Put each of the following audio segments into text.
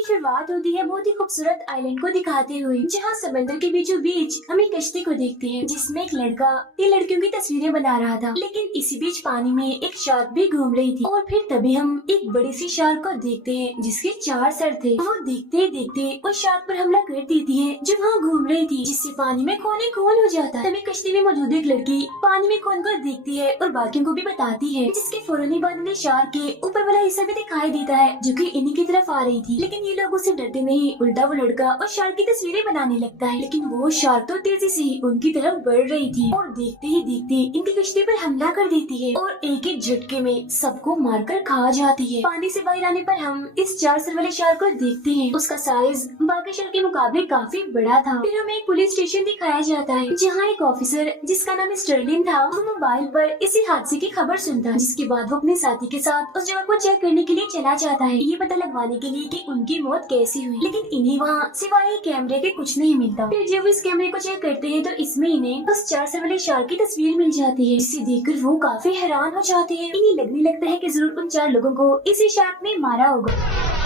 की शुरुआत होती है बहुत ही खूबसूरत आइलैंड को दिखाते हुए, जहाँ समंदर के बीचों बीच हम एक कश्ती को देखते हैं जिसमें एक लड़का 3 लड़कियों की तस्वीरें बना रहा था। लेकिन इसी बीच पानी में एक शार्क भी घूम रही थी और फिर तभी हम एक बड़ी सी शार्क को देखते हैं जिसके 4 सर थे। वो देखते देखते उस शार्क पर हमला कर देती है जो वहाँ घूम रही थी, जिससे पानी में खून खून हो जाता है। तभी कश्ती में मौजूद एक लड़की पानी में खून को देखती है और बाकियों को भी बताती है, जिसके फौरन ही बाद उन्हें शार्क के ऊपर वाला हिस्सा भी दिखाई देता है जो कि इन्हीं की तरफ आ रही थी। लेकिन ये लोग उसे डरते नहीं, उल्टा वो लड़का और शार्क की तस्वीरें बनाने लगता है। लेकिन वो शार्क तो तेजी से उनकी तरफ बढ़ रही थी और देखते ही देखते इनकी कश्ती पर हमला कर देती है और एक ही झटके में सबको मारकर खा जाती है। पानी से बाहर आने पर हम इस 4 सर वाले शार्क को देखते हैं। उसका साइज बाकी शार्क के मुकाबले काफी बड़ा था। फिर हमें एक पुलिस स्टेशन दिखाया जाता है जहाँ एक ऑफिसर जिसका नाम स्टर्लिन था, वो मोबाइल पर इसी हादसे की खबर सुनता है, जिसके बाद वो अपने साथी के साथ उस जगह को चेक करने के लिए चला जाता है, ये पता लगवाने के लिए कि उनकी मौत कैसी हुई। लेकिन इन्हें वहाँ सिवाय कैमरे के कुछ नहीं मिलता। फिर जब इस कैमरे को चेक करते हैं तो इसमें इन्हें उस 4 सर वाले शार्क की तस्वीर मिल जाती है, जिसे देखकर वो काफी हैरान हो जाते हैं। इन्हें लगने लगता है कि जरूर उन 4 लोगों को इसी शार्क ने मारा होगा।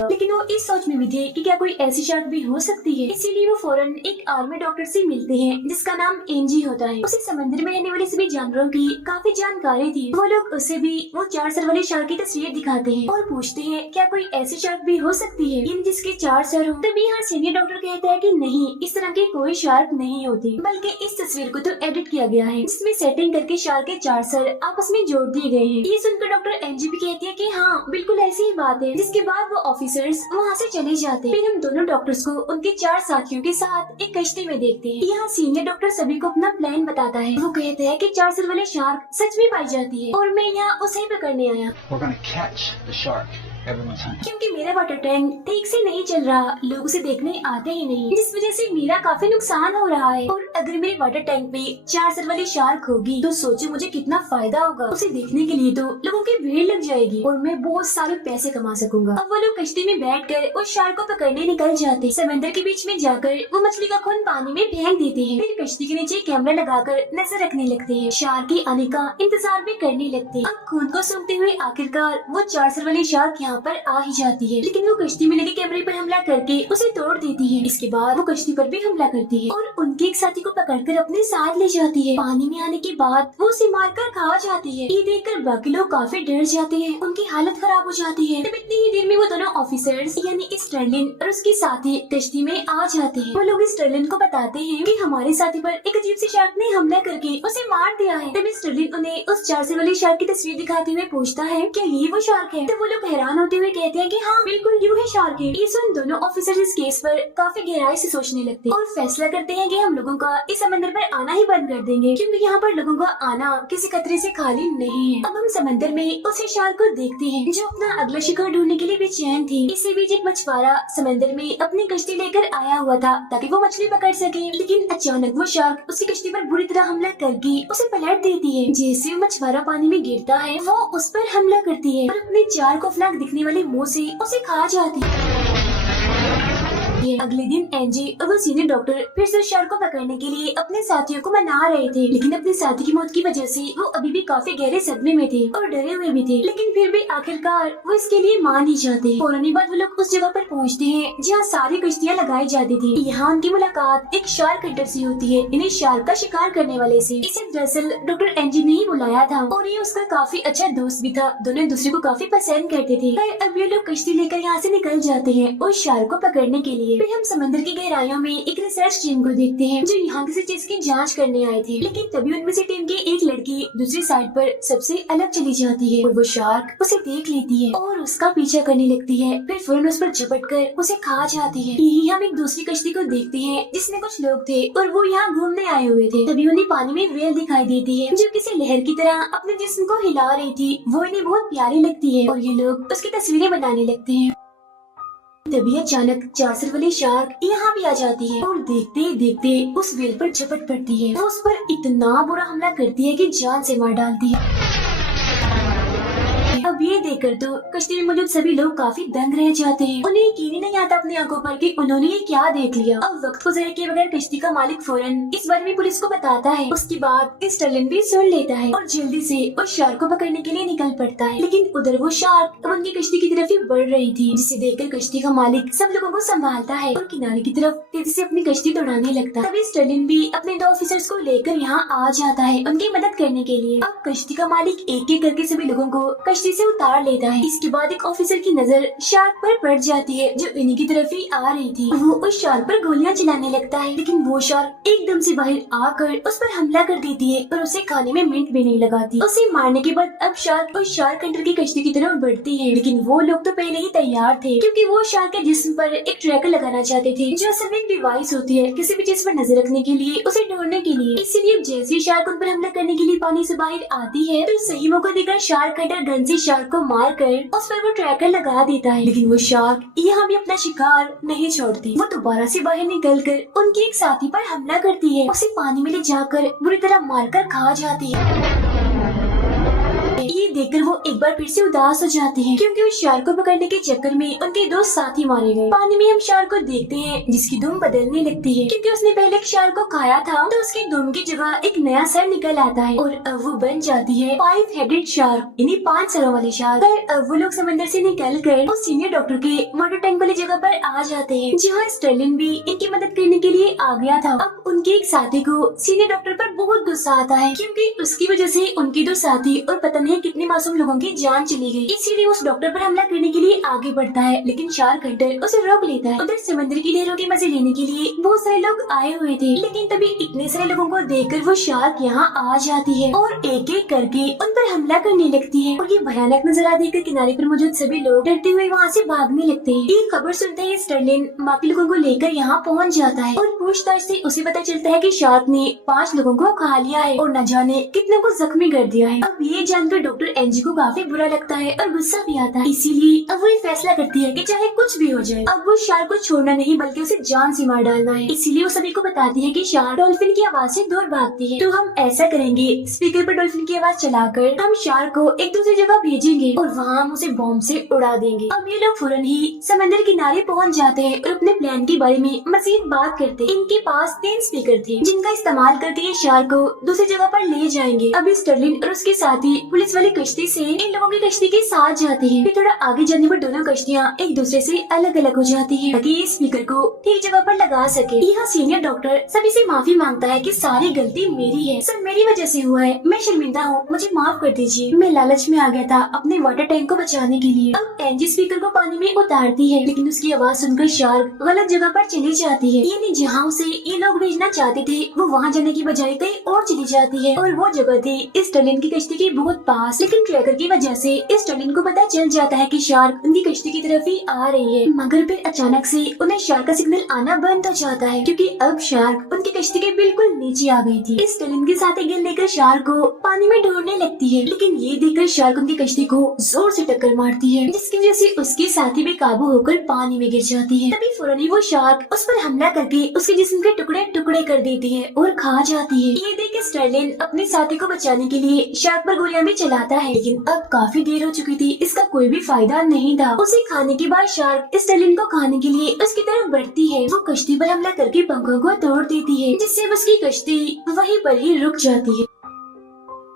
लेकिन वो इस सोच में भी थे कि क्या कोई ऐसी शार्क भी हो सकती है, इसीलिए वो फौरन एक आर्मी डॉक्टर से मिलते हैं जिसका नाम एनजी होता है। उसे समंदर में रहने वाले सभी जानवरों की काफी जानकारी थी। वो लोग उसे भी वो 4 सर वाले शार्क की तस्वीर दिखाते हैं और पूछते हैं क्या कोई ऐसी शार्क भी हो सकती है इन जिसके 4 सर हो। तभी यहाँ सीनियर डॉक्टर कहता है कि नहीं, इस तरह की कोई शार्क नहीं होती, बल्कि इस तस्वीर को तो एडिट किया गया है जिसमें सेटिंग करके शार्क के 4 सर आपस में जोड़ दिए गए हैं। ये सुनकर डॉक्टर एनजी भी कहती है कि हाँ बिल्कुल ऐसी ही बात है। जिसके बाद वो ऑफिसर्स वहाँ से चले जाते हैं। फिर हम दोनों डॉक्टर्स को उनके 4 साथियों के साथ एक कश्ती में देखते हैं। यहाँ सीनियर डॉक्टर सभी को अपना प्लान बताता है। वो कहते हैं कि 4 सर वाले शार्क सच में पाई जाती है और मैं यहाँ उसे पकड़ने आया। We're gonna catch the shark. Everyone's hunting. क्योंकि मेरा वाटर टैंक ठीक से नहीं चल रहा, लोग उसे देखने आते ही नहीं, जिस वजह से मेरा काफी नुकसान हो रहा है। और अगर मेरे वाटर टैंक पे 4 सर वाली शार्क होगी तो सोचो मुझे कितना फायदा होगा। उसे देखने के लिए तो लोगों की भीड़ लग जाएगी और मैं बहुत सारे पैसे कमा सकूंगा। अब वो लोग कश्ती में बैठकर उस शार्क को पकड़ने निकल जाते। समंदर के बीच में जाकर वो मछली का खून पानी में फेंक देते हैं। फिर कश्ती के नीचे कैमरा लगाकर नजर रखने लगते हैं। शार्क के आने का इंतजार भी करने लगते हैं। अब खून को सूंघते हुए आखिरकार वो 4 सर वाली शार्क यहाँ पर आ ही जाती है, लेकिन वो कश्ती में लगे कैमरे पर हमला करके उसे तोड़ देती है। इसके बाद वो कश्ती पर भी हमला करती है और उनके एक साथी को पकड़कर अपने साथ ले जाती है। पानी में आने के बाद वो उसे मारकर खा जाती है। ये देखकर बाकी लोग काफी डर जाते हैं, उनकी हालत खराब हो जाती है। तब इतनी ही देर में वो दोनों ऑफिसर्स यानी स्टर्लिन और उसके साथी कश्ती में आ जाते हैं। वो लोग स्टर्लिन को बताते हैं कि हमारे साथी पर एक अजीब सी शार्क ने हमला करके उसे मार दिया है। तब स्टर्लिन उन्हें उस 4 सर वाली शार्क की तस्वीर दिखाते हुए पूछता है क्या ये वो शार्क है। तो वो लोग हैरान होते हुए कहते हैं कि हाँ बिल्कुल यूं ही शार्क है। ये सुन दोनों ऑफिसर इस केस पर काफी गहराई से सोचने लगते हैं और फैसला करते हैं कि हम लोगों का इस समंदर पर आना ही बंद कर देंगे, क्योंकि यहाँ पर लोगों का आना किसी खतरे से खाली नहीं है। अब हम समंदर में उसी शार्क को देखते हैं जो अपना अगला शिकार ढूंढने के लिए बेचैन थी। इसी बीच एक मछुआरा समंदर में अपनी कश्ती लेकर आया हुआ था ताकि वो मछली पकड़ सके, लेकिन अचानक वो शार्क उसकी कश्ती पर बुरी तरह हमला करके उसे पलट देती है। जैसे वो मछुआरा पानी में गिरता है वो उस पर हमला करती है और अपने 4 खौफनाक दिखने वाले मुंह से उसे खा जाती है। अगले दिन एनजी और वो सीनियर डॉक्टर फिर से शार्क को पकड़ने के लिए अपने साथियों को मना रहे थे, लेकिन अपने साथी की मौत की वजह से वो अभी भी काफी गहरे सदमे में थे और डरे हुए भी थे। लेकिन फिर भी आखिरकार वो इसके लिए मान ही जाते। फौरन बाद वो लोग उस जगह पर पहुंचते हैं जहाँ सारी कश्तियाँ लगाई जाती थी। यहाँ उनकी मुलाकात एक शार्क हंटर से होती है, इन्हें शार्क का शिकार करने वाले से। इसे दरअसल डॉक्टर एनजी ने ही बुलाया था और ये उसका काफी अच्छा दोस्त भी था। दोनों एक दूसरे को काफी पसंद करते थे। अब ये लोग कश्ती लेकर यहाँ से निकल जाते हैं उस शार्क को पकड़ने के लिए। फिर हम समंदर की गहराइयों में एक रिसर्च टीम को देखते हैं जो यहाँ किसी चीज की जांच करने आए थे, लेकिन तभी उनमें से टीम की एक लड़की दूसरी साइड पर सबसे अलग चली जाती है और वो शार्क उसे देख लेती है और उसका पीछा करने लगती है। फिर फौरन उस पर झपट कर उसे खा जाती है। यही हम एक दूसरी कश्ती को देखते हैं जिसमें कुछ लोग थे और वो यहाँ घूमने आए हुए थे। तभी उन्हें पानी में व्हेल दिखाई देती है जो किसी लहर की तरह अपने जिस्म को हिला रही थी। वो इन्हें बहुत प्यारी लगती है और ये लोग उसकी तस्वीरें बनाने लगते हैं। तभी अचानक 4 सर वाली शार्क यहाँ भी आ जाती है और देखते देखते उस व्हेल पर झपट पड़ती है। वो उस पर इतना बुरा हमला करती है कि जान से मार डालती है। अब अब ये देखकर तो कश्ती में मौजूद सभी लोग काफी दंग रह जाते हैं। उन्हें यकीन ही नहीं आता अपनी आंखों पर कि उन्होंने ये क्या देख लिया। अब वक्त को ज़ाया किए बगैर कश्ती का मालिक फौरन इस बारे में पुलिस को बताता है। उसके बाद स्टर्लिन भी सुन लेता है और जल्दी से उस शार्क को पकड़ने के लिए निकल पड़ता है। लेकिन उधर वो शार्क अब उनकी कश्ती की तरफ ही बढ़ रही थी, जिसे देखकर कश्ती का मालिक सब लोगों को संभालता है और किनारे की तरफ तेजी से अपनी कश्ती दौड़ाने लगता है। तभी स्टर्लिन भी अपने 2 ऑफिसर्स को लेकर यहाँ आ जाता है उनकी मदद करने के लिए। अब कश्ती का मालिक एक एक करके सभी लोगों को कश्ती से उतार लेता है। इसके बाद एक ऑफिसर की नजर शार्क पर पड़ जाती है जो इन्हीं की तरफ ही आ रही थी। वो उस शार्क पर गोलियां चलाने लगता है, लेकिन वो शार्क एकदम से बाहर आकर उस पर हमला कर देती है और उसे खाने में मिनट भी नहीं लगाती। उसे मारने के बाद अब शार्क उस शार्क हंटर की कश्ती की तरफ बढ़ती है, लेकिन वो लोग तो पहले ही तैयार थे क्योंकि वो शार्क के जिस्म पर एक ट्रैकर लगाना चाहते थे जो असल में एक डिवाइस होती है किसी भी चीज पर नजर रखने के लिए, उसे ढूंढने के लिए। इसीलिए जैसे ही शार्क उन पर हमला करने के लिए पानी से बाहर आती है तो सही मौका देकर शार्क हंटर गन से शार्क को मार कर उस पर वो ट्रैकर लगा देता है। लेकिन वो शार्क यहाँ भी अपना शिकार नहीं छोड़ती। वो दोबारा से बाहर निकल कर उनके एक साथी पर हमला करती है, उसे पानी में ले जाकर बुरी तरह मारकर खा जाती है। ये देखकर वो एक बार फिर से उदास हो जाते हैं क्योंकि उस शार्क को पकड़ने के चक्कर में उनके 2 साथी मारे गए। पानी में हम शार्क को देखते हैं जिसकी दुम बदलने लगती है क्योंकि उसने पहले एक शार्क को खाया था तो उसकी दुम की जगह एक नया सर निकल आता है और अब वो बन जाती है 5 हेडेड शार्क, यानी 5 सरों वाली शार्क। पर अब वो लोग समंदर से निकल कर उस सीनियर डॉक्टर के वाटर टैंक वाली जगह पर आ जाते हैं जहाँ स्टर्लिन भी इनकी मदद करने के लिए आ गया था। अब उनके एक साथी को सीनियर डॉक्टर पर बहुत गुस्सा आता है क्योंकि उसकी वजह से उनके 2 साथी और पता नहीं कितने मासूम लोगों की जान चली गई। इसीलिए उस डॉक्टर पर हमला करने के लिए आगे बढ़ता है, लेकिन शार्क हंटर उसे रोक लेता है। उधर समंदर की लहरों के मजे लेने के लिए बहुत सारे लोग आए हुए थे, लेकिन तभी इतने सारे लोगों को देखकर वो शार्क यहाँ आ जाती है और एक एक करके उन पर हमला करने लगती है। और ये भयानक नजारा देखकर किनारे पर मौजूद सभी लोग डरते हुए वहाँ से भागने लगते हैं। ये खबर सुनते ही स्टर्लिन बाकी लोगों को लेकर यहाँ पहुँच जाता है और पूछताछ से उसे पता चलता है कि शार्क ने 5 लोगों को खा लिया है और न जाने कितनों को जख्मी कर दिया है। अब ये जानकर डॉक्टर एनजी को काफी बुरा लगता है और गुस्सा भी आता है। इसीलिए अब वो ये फैसला करती है कि चाहे कुछ भी हो जाए अब वो शार्क को छोड़ना नहीं बल्कि उसे जान से मार डालना है। इसीलिए वो सभी को बताती है कि शार्क डॉल्फिन की आवाज से दूर भागती है, तो हम ऐसा करेंगे, स्पीकर पर डॉल्फिन की आवाज चलाकर हम शार्क को एक दूसरी जगह भेजेंगे और वहाँ हम उसे बॉम्ब से उड़ा देंगे। अब ये लोग फौरन ही समंदर किनारे पहुँच जाते हैं और अपने प्लान के बारे में मजीद बात करते हैं। इनके पास 3 स्पीकर थे जिनका इस्तेमाल करके ये शार्क को दूसरी जगह पर ले जाएंगे। अब स्टर्लिन और उसके साथी पुलिस वाली कश्ती से इन लोगों की कश्ती के साथ जाते हैं। फिर थोड़ा आगे जाने पर दोनों कश्तियाँ एक दूसरे से अलग अलग हो जाती हैं ताकि ये स्पीकर को ठीक जगह पर लगा सके। यहाँ सीनियर डॉक्टर सभी से माफी मांगता है कि सारी गलती मेरी है, सब मेरी वजह से हुआ है, मैं शर्मिंदा हूँ, मुझे माफ कर दीजिए, मैं लालच में आ गया था अपने वाटर टैंक को बचाने के लिए। अब एनजी स्पीकर को पानी में उतारती है, लेकिन उसकी आवाज सुनकर शार्क गलत जगह पर चली जाती है, यानी जहाँ उसे ये लोग भेजना चाहते थे वो वहाँ जाने की बजाय कहीं और चली जाती है और वो जगह थी स्टर्लिन की कश्ती के बहुत पास। लेकिन ट्रैकर की वजह से स्टर्लिन को पता चल जाता है कि शार्क उनकी कश्ती की तरफ ही आ रही है, मगर फिर अचानक से उन्हें शार्क का सिग्नल आना बंद हो जाता है क्योंकि अब शार्क उनकी कश्ती के बिल्कुल नीचे आ गई थी। स्टर्लिन के साथ गेंद लेकर शार्क को पानी में ढूंढने लगती है, लेकिन ये देखकर शार्क उनकी कश्ती को जोर से टक्कर मारती है जिसकी वजह से उसके साथी भी काबू होकर पानी में गिर जाती है। तभी फौरन ही वो शार्क उस पर हमला करके उसके जिस्म के टुकड़े टुकड़े कर देती है और खा जाती है। ये देख स्टर्लिन अपने साथी को बचाने के लिए शार्क पर गोलियां भी चलाता है, लेकिन अब काफी देर हो चुकी थी, इसका कोई भी फायदा नहीं था। उसे खाने के बाद शार्क स्टर्लिन को खाने के लिए उसकी तरफ बढ़ती है। वो कश्ती पर हमला करके पंखों को तोड़ देती है जिससे उसकी कश्ती वहीं पर ही रुक जाती है।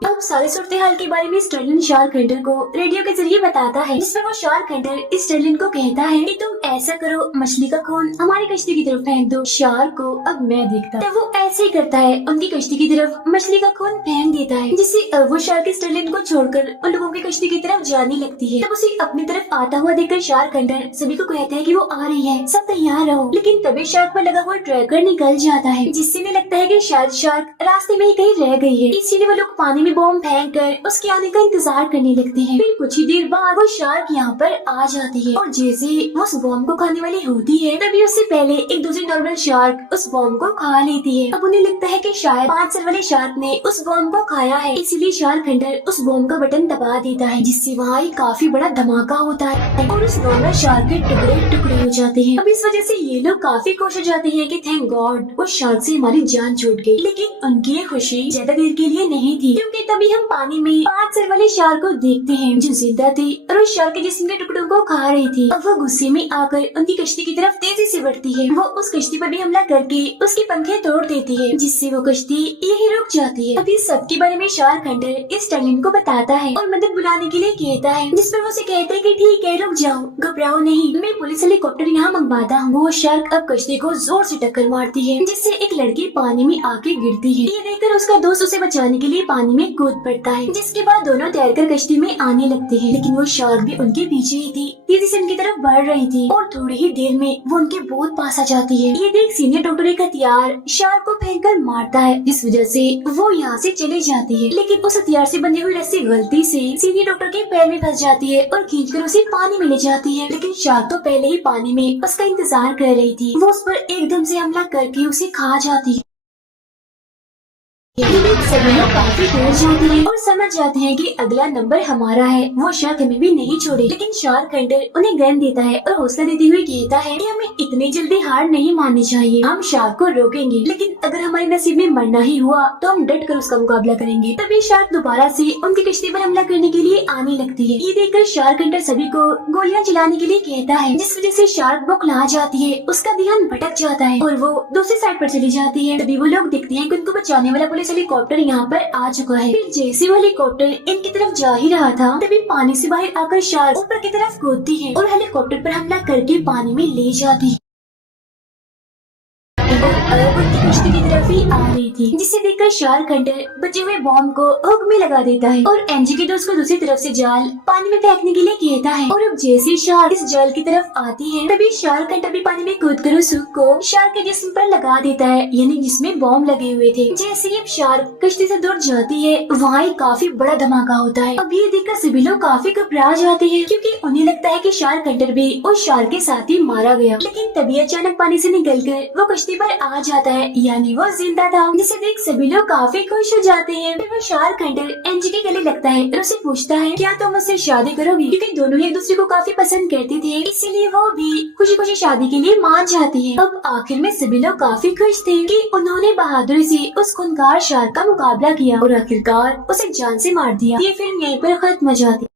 अब सारे सूरत हाल के बारे में स्टर्लिन शार्क हंटर को रेडियो के जरिए बताता है, जिसमें वो शार्क हंटर स्टर्लिन को कहता है कि तुम ऐसा करो, मछली का खून हमारी कश्ती की तरफ फेंक दो। शार्क को अब मैं देखता तो वो ऐसे ही करता है, उनकी कश्ती की तरफ मछली का खून फेंक देता है, जिससे अब वो शार्क स्टर्लिन को छोड़कर उन लोगों की कश्ती की तरफ जाने लगती है। तब उसे अपनी तरफ आता हुआ देखकर शार्क हंटर सभी को कहता है कि वो आ रही है, सब तैयार रहो। लेकिन तभी शार्क पर लगा हुआ ट्रैकर निकल जाता है, जिससे इन्हें लगता है कि शायद शार्क रास्ते में ही कहीं रह गई है। इसीलिए वो लोग पानी में बॉम्ब फेंक कर उसके आने का इंतजार करने लगते हैं। फिर कुछ ही देर बाद वो शार्क यहाँ पर आ जाती है और जैसे वो उस बॉम्ब को खाने वाली होती है तभी उससे पहले एक दूसरी नॉर्मल शार्क उस बॉम्ब को खा लेती है। अब उन्हें लगता है कि शायद 5 सर वाले शार्क ने उस बॉम्ब को खाया है, इसीलिए शार्क हंटर उस बॉम्ब का बटन दबा देता है, जिससे वहाँ एक काफी बड़ा धमाका होता है और उस नॉर्मल शार्क के टुकड़े टुकड़े हो जाते हैं। अब इस वजह से ये लोग काफी खुश हो जाते हैं कि थैंक गॉड उस शार्क से हमारी जान छूट गई। लेकिन उनकी ये खुशी ज्यादा देर के लिए नहीं थी, क्योंकि तभी हम पानी में 5 सर वाले शार्क को देखते हैं जो जिंदा थे और उस शार्क के जिस्म के टुकड़ों को खा रही थी। अब वो गुस्से में आकर उनकी कश्ती की तरफ तेजी से बढ़ती है। वो उस कश्ती पर भी हमला करके उसके पंखे तोड़ देती है, जिससे वो कश्ती यही रुक जाती है। अभी सबके बारे में शार्क हंटर इस स्टर्लिन को बताता है और मदद बुलाने के लिए कहता है, जिस पर वो उसे कहता है कि ठीक है, रुक जाओ, घबराओ नहीं, मैं पुलिस हेलीकॉप्टर यहाँ मंगवाता हूँ। वो शार्क अब कश्ती को जोर से टक्कर मारती है, जिससे एक लड़की पानी में आके गिरती है। ये देखकर उसका दोस्त उसे बचाने के लिए पानी में कूद पड़ता है, जिसके बाद दोनों तैरकर कश्ती में आने लगते हैं। लेकिन वो शार्क भी उनके पीछे ही थी, तेजी से उनकी तरफ बढ़ रही थी और थोड़ी ही देर में वो उनके बहुत पास आ जाती है। ये देख सीनियर डॉक्टर एक हथियार शार्क को फेंककर मारता है, जिस वजह से वो यहाँ से चली जाती है। लेकिन उस हथियार से बंधी हुई रस्सी गलती से सीनियर डॉक्टर के पैर में फंस जाती है और खींचकर उसे पानी में ले जाती है। लेकिन शार्क तो पहले ही पानी में उसका इंतजार कर रही थी। वो उस पर एकदम से हमला करके उसे खा जाती है। सभी लोग काफी डर जाते हैं और समझ जाते हैं कि अगला नंबर हमारा है। वो शार्क हमें भी नहीं छोड़े। लेकिन शार्क हंटर उन्हें गन देता है और हौसला देते हुए कहता है कि हमें इतनी जल्दी हार नहीं माननी चाहिए। हम शार्क को रोकेंगे, लेकिन अगर हमारे नसीब में मरना ही हुआ तो हम डट कर उसका मुकाबला करेंगे। तभी शार्क दोबारा से उनकी कश्ती पर हमला करने के लिए आने लगती है। ये देखकर शार्क हंटर सभी को गोलियां चलाने के लिए कहता है, जिस वजह से शार्क बौखला जाती है, उसका ध्यान भटक जाता है और वो दूसरी साइड पर चली जाती है। तभी वो लोग देखते हैं कि उनको बचाने वाला पुलिस हेलीकॉप्टर यहाँ पर आ चुका है। फिर जैसे वो हेलीकॉप्टर इनकी तरफ जा ही रहा था, तभी पानी से बाहर आकर शार्क ऊपर की तरफ कूदती है और हेलीकॉप्टर पर हमला करके पानी में ले जाती है। कश्ती की तरफ ही आ रही थी, जिसे देखकर शार्क हंटर बचे हुए बॉम्ब को हुक में लगा देता है और एनजी के दोस्त को दूसरी तरफ से जाल पानी में फेंकने के लिए कहता है। और अब जैसे शार्क इस जाल की तरफ आती है, तभी शार्क हंटर भी पानी में कूदकर उस हुक को शार्क के जिस्म पर लगा देता है, यानी जिसमें बॉम्ब लगे हुए थे। जैसे ही अब शार्क कश्ती से दूर जाती है, वहाँ एक काफी बड़ा धमाका होता है। अब ये देखकर सभी लोग काफी घबरा जाते हैं, क्योंकि उन्हें लगता है कि शार्क हंटर भी उस शार्क के साथ ही मारा गया। लेकिन तभी अचानक पानी से निकलकर वो कश्ती पर आ जाता है, यानी वो जिंदा था, जिसे देख सभी लोग काफी खुश हो जाते हैं। फिर वो शार्क हंटर एनजी के गले लगता है और उसे पूछता है, क्या तुम मुझसे शादी करोगी? क्योंकि दोनों ही एक दूसरे को काफी पसंद करते थे, इसीलिए वो भी खुशी खुशी शादी के लिए मान जाती है। अब आखिर में सभी लोग काफी खुश थे कि उन्होंने बहादुरी से उस खूंखार शार्क का मुकाबला किया और आखिरकार उसे जान से मार दिया। ये फिल्म यहीं पर खत्म हो जाती।